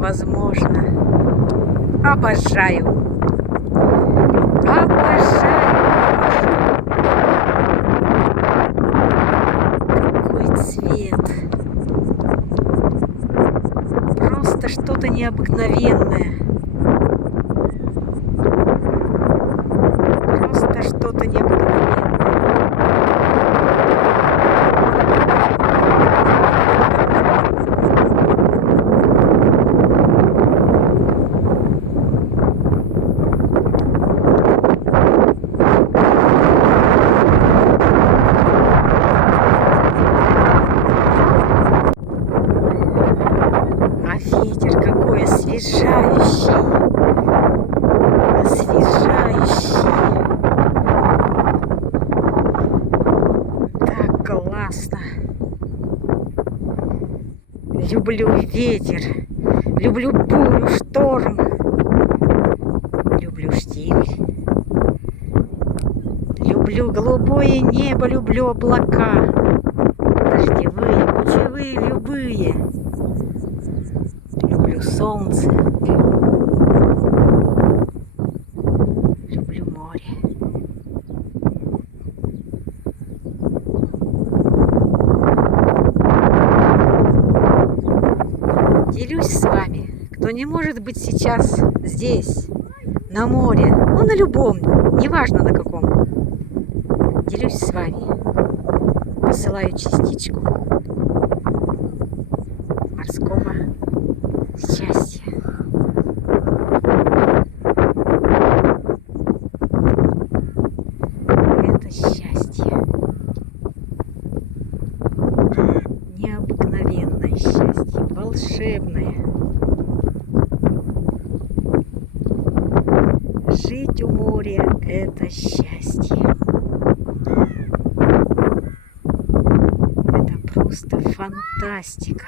возможно. Обожаю. Обожаю. Какой цвет. Просто что-то необыкновенное. Просто что-то необыкновенное. А ветер какой освежающий. Освежающий. Так классно. Люблю ветер. Люблю бурю, шторм. Люблю штиль. Люблю голубое небо, люблю облака. Дождевые, кучевые, любые. Люблю солнце. Люблю море. Делюсь с вами, кто не может быть сейчас здесь, на море, ну на любом, неважно на каком. Делюсь с вами, посылаю частичку морского счастья. Это счастье. Необыкновенное счастье, волшебное. Жить у моря – это счастье. Это просто фантастика.